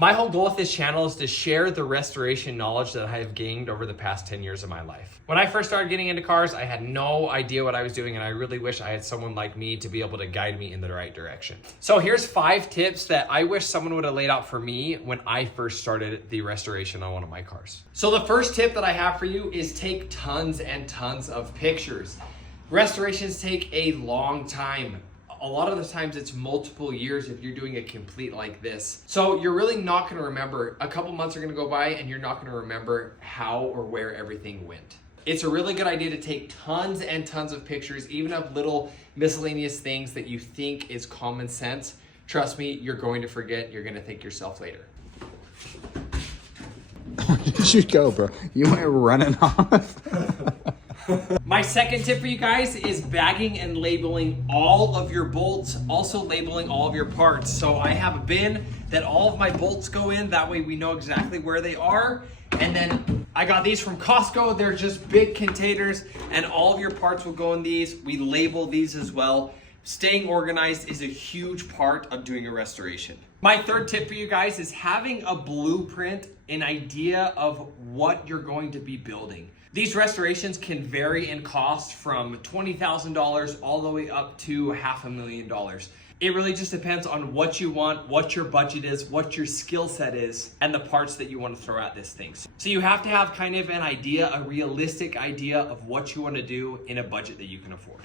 My whole goal with this channel is to share the restoration knowledge that I have gained over the past 10 years of my life. When I first started getting into cars, I had no idea what I was doing, and I really wish I had someone like me to be able to guide me in the right direction. So here's 5 tips that I wish someone would have laid out for me when I first started the restoration on one of my cars. So the first tip that I have for you is take tons and tons of pictures. Restorations take a long time. A lot of the times it's multiple years if you're doing a complete like this. So you're really not gonna remember, a couple months are gonna go by and you're not gonna remember how or where everything went. It's a really good idea to take tons and tons of pictures, even of little miscellaneous things that you think is common sense. Trust me, you're going to forget, you're gonna thank yourself later. Where did you go, bro? You went running off. My second tip for you guys is bagging and labeling all of your bolts, also labeling all of your parts. So I have a bin that all of my bolts go in, that way we know exactly where they are. And then I got these from Costco. They're just big containers and all of your parts will go in these. We label these as well. Staying organized is a huge part of doing a restoration. My third tip for you guys is having a blueprint, an idea of what you're going to be building. These restorations can vary in cost from $20,000 all the way up to $500,000. It really just depends on what you want, what your budget is, what your skill set is, and the parts that you want to throw at this thing. So you have to have kind of an idea, a realistic idea of what you want to do in a budget that you can afford.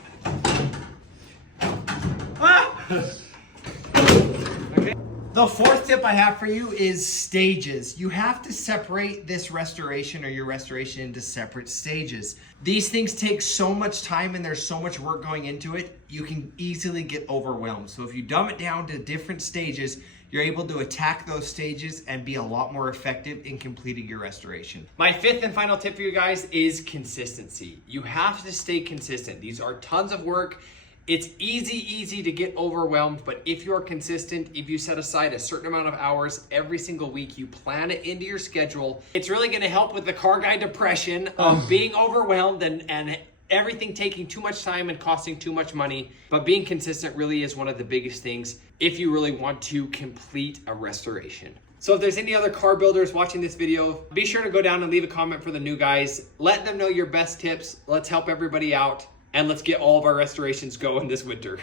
Okay. The fourth tip I have for you is stages. You have to separate this restoration or your restoration into separate stages. These things take so much time and there's so much work going into it, you can easily get overwhelmed. So if you dumb it down to different stages, you're able to attack those stages and be a lot more effective in completing your restoration. My fifth and final tip for you guys is consistency. You have to stay consistent. These are tons of work. It's easy to get overwhelmed, but if you're consistent, if you set aside a certain amount of hours every single week, you plan it into your schedule, it's really gonna help with the car guy depression of being overwhelmed and everything taking too much time and costing too much money. But being consistent really is one of the biggest things if you really want to complete a restoration. So if there's any other car builders watching this video, be sure to go down and leave a comment for the new guys. Let them know your best tips. Let's help everybody out. And let's get all of our restorations going this winter.